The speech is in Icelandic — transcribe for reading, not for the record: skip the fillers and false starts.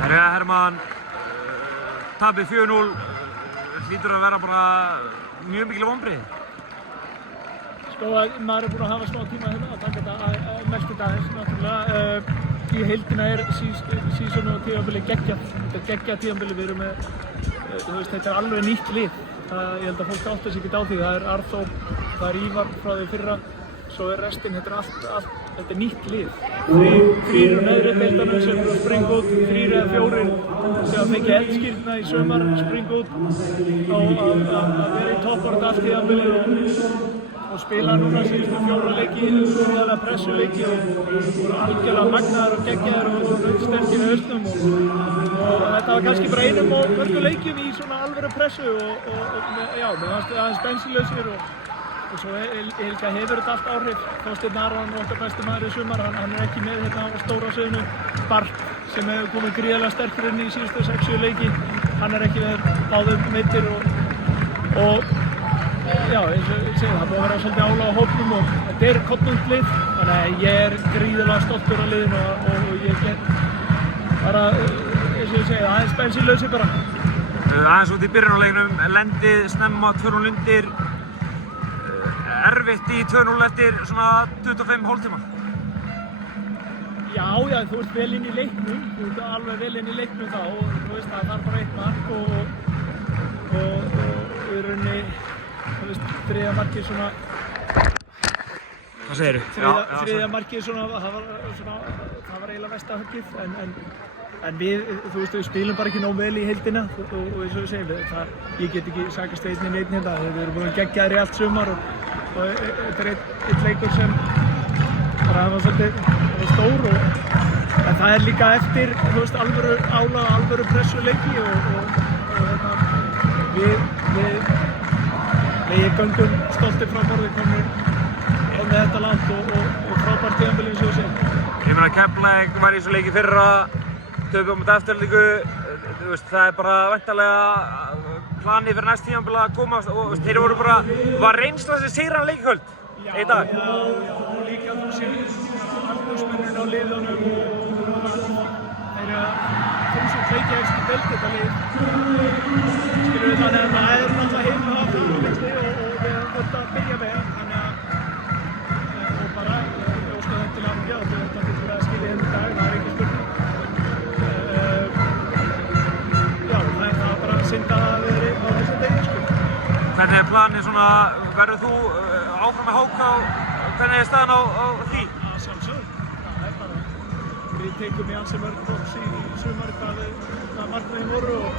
Hermann, tapið 4-0, hlýtur að vera bara mjög mikil vonbrigði. Sko, maður búinn að hafa smá tíma hérna að taka þetta mestu dagins, náttúrulega. Í heildina season og tímabili geggjað. Þetta geggjað tímabili, við erum með, þetta alveg nýtt lið. Ég held að fólk áttar sig ekkert á því. Það Arþór, það Ívar frá því fyrra, svo restin, þetta nýtt lið. Þrír úr neðri deildarnum sem springa út, 3 eða 4 sem fengi eldskírna í sumar, springa út að vera í toppbaráttu allt tímabilið og spila núna síðustu 4 leiki, gríðarlega pressuleiki og voru algjörlega magnaðir og geggjaðir og nautsterkir í hausnum og þetta var kannski bara einum og mörgum leikjum í svona alvöru pressu og já, mér fannst við aðeins bensinlausir og svo hefur þetta allt áhrif. Þorsteinn Aron, okkar besti maður í sumar, hann ekki með hérna á stóra sviðinu. Bark, sem hefur komið gríðarlega sterkur inn í síðustu 6-7 leiki, hann ekki með báðum meiddir og já, eins og ég segi, það búið að vera svolítið álag á hópnum og þetta kollungt lið, þannig að ég gríðarlega stoltur af liðinu og ég get bara, eins og ég segi, aðeins bensínlausi bara. Aðeins út í byrjunarleiknum, lendið snemma 2-0 undir. Erfitt í 2-0 eftir svona 25 hálftíma. Já, þú ert vel inn í leiknum, þú ert alveg vel inn í leiknum þá og þú veist að það er bara 1 mark og í rauninni, þú veist, 3. markið svona... Hvað segirðu? 3. markið svona, það var eiginlega versta höggið en við, þú veist, við spilum bara ekki nóg vel í heildina og eins og við segjum, ég get ekki sakast einn hérna, við erum búin að gegja þér í allt sumar og þetta einn leikur sem bara var svolítið stór en það líka eftir, þú veist, alvöru álag, alvöru pressuleiki og við göngum stoltir frá borði komum með þetta langt og frábært tímabili eins og við segjum. Ég meina Keflavík var í þessu leiki fyrra, töpuð á móti Aftureldingu, þú veist, það bara væntanlega planið fyrir næst tímabili að komast og þeir voru bara, var reynsla þessi sigran leikihöld í dag? Já, og líka þú séu aldursmunurinn á liðunum og þeir eru að leikja eftir belti þetta lið. Skilur við þannig að það náttúrulega heim að hafa framlýsti og við höfum fått að byrja með og bara óska þetta til að gera þetta fyrir að skilja í dag, það ekki spurning. Synd að vera á þessu degi, sko. Hvernig planið svona, verður þú áfram með HK og hvernig staðan á því? Að sjálfsögðu, það bara, við tekum í ansi mörg box í sumar hvað markmiðin voru og